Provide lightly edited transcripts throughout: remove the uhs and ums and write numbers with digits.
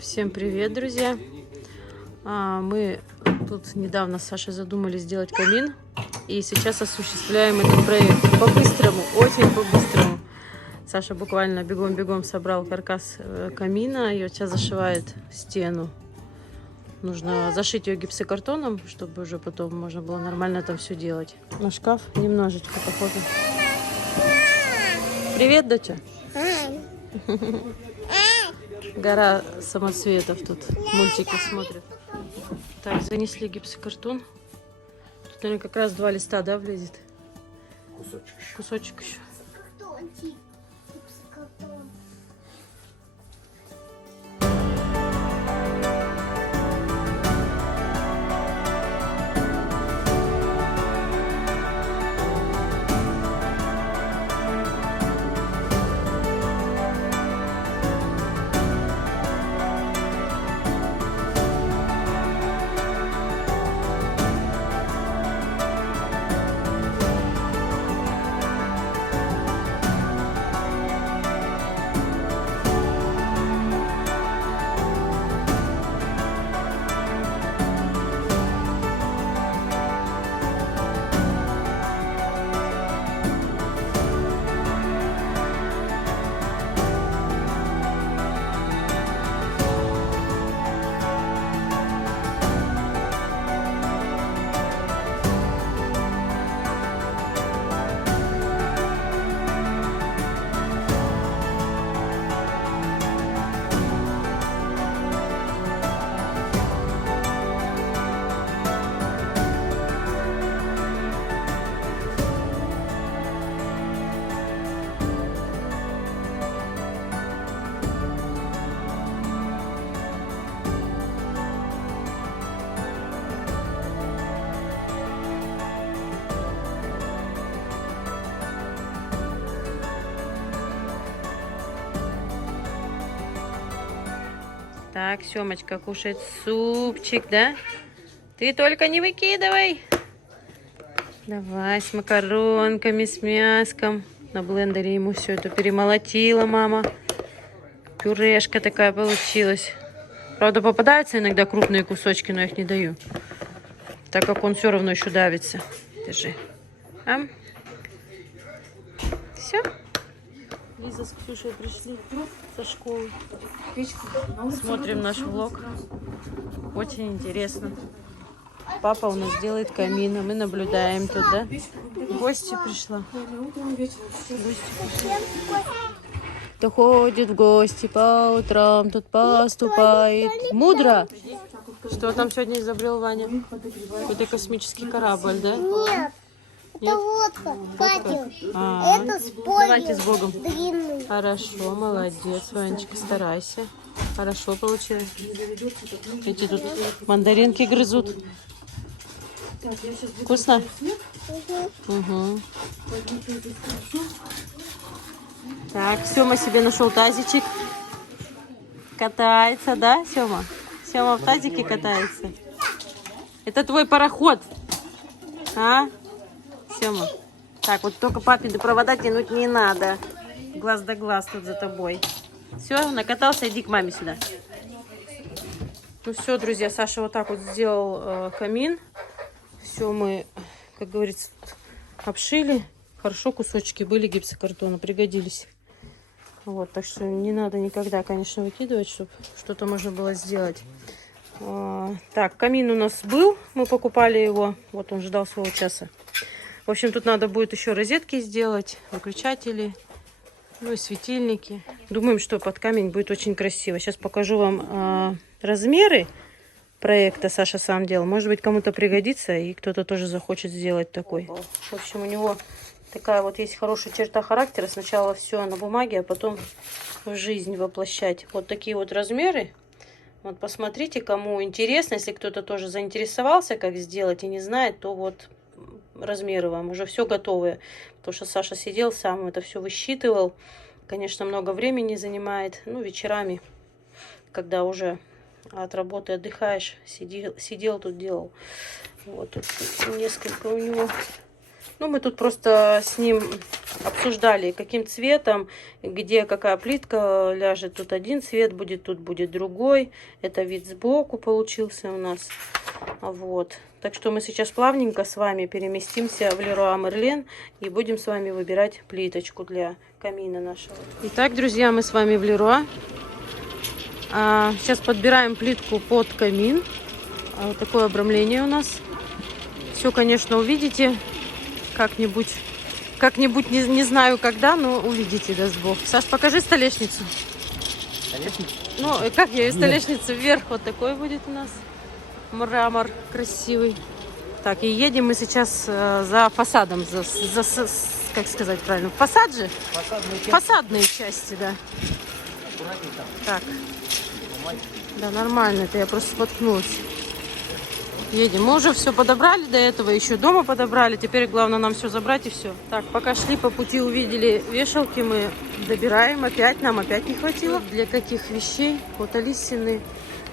Всем привет, друзья! Мы тут недавно с Сашей задумали сделать камин. И сейчас осуществляем этот проект по-быстрому, очень по-быстрому. Саша буквально бегом-бегом собрал каркас камина. И вот сейчас зашивает стену. Нужно зашить ее гипсокартоном, чтобы уже потом можно было нормально там все делать. На шкаф немножечко похоже. Привет, доча! Гора самоцветов тут, мультики смотрят. Так, занесли гипсокартон. Тут, наверное, как раз 2 листа, да, влезет? Кусочек еще. Так, Семочка кушает супчик, да? Ты только не выкидывай. Давай с макаронками, с мяском. На блендере ему все это перемолотила мама. Пюрешка такая получилась. Правда, попадаются иногда крупные кусочки, но я их не даю. Так как он все равно еще давится. Держи. Все. Лиза с Ксюшей пришли со школы. Смотрим наш влог. Очень интересно. Папа у нас делает камин, а мы наблюдаем тут, да? Гости пришла. Кто ходит в гости по утрам, тут поступает мудро. Что там сегодня изобрел Ваня? Какой-то космический корабль, да? Нет. Это лодка, Катя. Это спойлер. Давайте с Богом. Длинный. Хорошо, молодец, Ванечка, старайся. Хорошо получилось. Эти тут мандаринки грызут. Вкусно? Угу. Так, Сема себе нашел тазичек. Катается, да, Сема? Сема в тазике катается. Это твой пароход. А? Сема. Так, вот только папе до провода тянуть не надо. Глаз да глаз тут за тобой. Все, накатался, иди к маме сюда. Ну все, друзья, Саша вот так вот сделал камин. Все мы, как говорится, обшили. Хорошо кусочки были гипсокартона, пригодились. Вот, так что не надо никогда, конечно, выкидывать, чтобы что-то можно было сделать. Так, камин у нас был, мы покупали его. Вот он ждал своего часа. В общем, тут надо будет еще розетки сделать, выключатели, ну и светильники. Думаем, что под камень будет очень красиво. Сейчас покажу вам размеры проекта. Саша сам делал. Может быть, кому-то пригодится, и кто-то тоже захочет сделать такой. В общем, у него такая вот есть хорошая черта характера. Сначала все на бумаге, а потом в жизнь воплощать. Вот такие вот размеры. Вот посмотрите, кому интересно. Если кто-то тоже заинтересовался, как сделать и не знает, то вот размеры вам уже все готовые. Потому что Саша сидел сам, это все высчитывал. Конечно, много времени занимает. Ну, вечерами, когда уже от работы отдыхаешь, сидел тут делал. Вот тут несколько у него Ну, мы тут просто с ним обсуждали, каким цветом, где какая плитка ляжет. Тут один цвет будет, тут будет другой. Это вид сбоку получился у нас. Вот. Так что мы сейчас плавненько с вами переместимся в Леруа Мерлен и будем с вами выбирать плиточку для камина нашего. Итак, друзья, мы с вами в Леруа. Сейчас подбираем плитку под камин. Вот такое обрамление у нас. Все, конечно, увидите как-нибудь. Как-нибудь, не знаю когда, но увидите, даст Бог. Саш, покажи столешницу. Столешницу? Ну, как я, столешницу вверх. Вот такой будет у нас. Мрамор красивый. Так, и едем мы сейчас за фасадом. Как сказать правильно? Фасад же? Фасадные части, да. Так. Да, нормально. Это я просто споткнулась. Едем. Мы уже все подобрали до этого, еще дома подобрали. Теперь главное нам все забрать и все. Так, пока шли по пути, увидели вешалки, мы добираем. Нам опять не хватило. Для каких вещей? Вот Алисины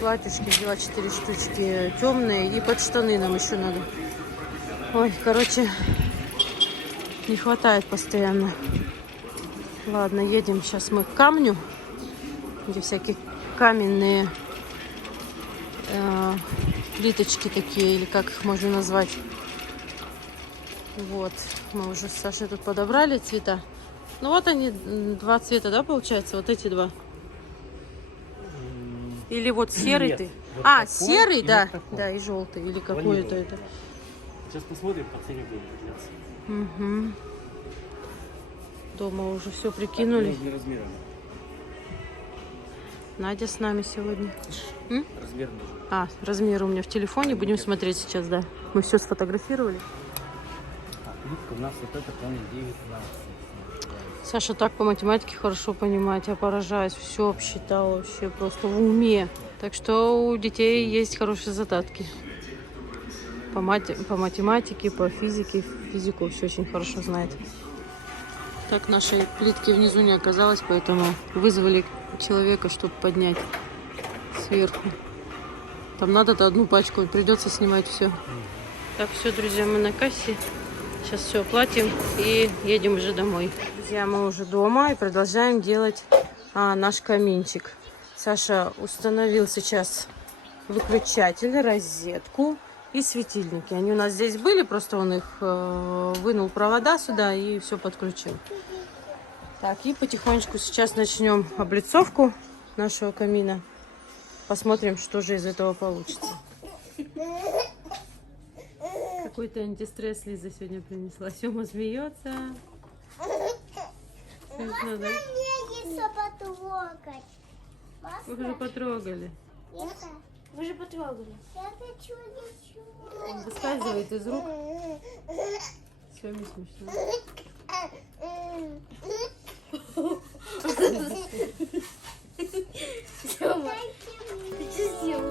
платьюшки, взяла 4 штучки темные. И под штаны нам еще надо. Ой, короче, не хватает постоянно. Ладно, едем сейчас мы к камню, где всякие каменные плиточки такие, или как их можно назвать. Вот, мы уже с Сашей тут подобрали цвета. Ну вот они, два цвета, да, получается? Вот эти два. Или вот серый. Нет, ты. вот А, такой серый, и да. вот такой. Да, и желтый. Или какой-то это. Сейчас посмотрим, по цене будет определяться. Угу. Дома уже все прикинули. Для размера. Надя с нами сегодня. Размер нужен. Размер у меня в телефоне. Будем смотреть сейчас, да. Мы все сфотографировали. Плитка у нас вот это, по-моему, 19. Саша так по математике хорошо понимает. Я поражаюсь. Все обсчитала вообще просто в уме. Так что у детей есть хорошие задатки. По математике, по физике. Физику все очень хорошо знает. Так, нашей плитки внизу не оказалось, поэтому вызвали человека, чтобы поднять сверху. Там надо-то одну пачку, придется снимать все. Так, все, друзья, мы на кассе. Сейчас все оплатим и едем уже домой. Друзья, мы уже дома и продолжаем делать наш каминчик. Саша установил сейчас выключатель, розетку и светильники. Они у нас здесь были, просто он их вынул провода сюда и все подключил. Так, и потихонечку сейчас начнем облицовку нашего камина. Посмотрим, что же из этого получится. Какой-то антистресс Лиза сегодня принесла. Сёма смеется. Смешно, да? Вы уже потрогали. Вы же потрогали. Я хочу еще. Он выскальзывает из рук. Сёме смешно. Сёма, ты что сделал?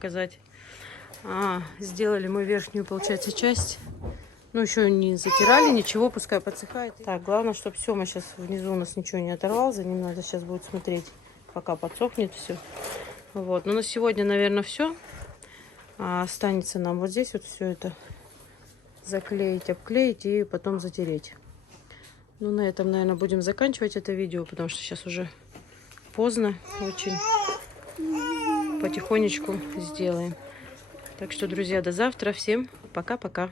показать. Сделали мы верхнюю, получается, часть. Ну, еще не затирали, ничего, пускай подсыхает. Так, главное, чтобы Сёма сейчас внизу у нас ничего не оторвал. За ним надо сейчас будет смотреть, пока подсохнет все. Вот, ну на сегодня, наверное, все. Останется нам вот здесь вот все это заклеить, обклеить и потом затереть. Ну, на этом, наверное, будем заканчивать это видео, потому что сейчас уже поздно очень. Потихонечку сделаем. Так что, друзья, до завтра. Всем пока-пока.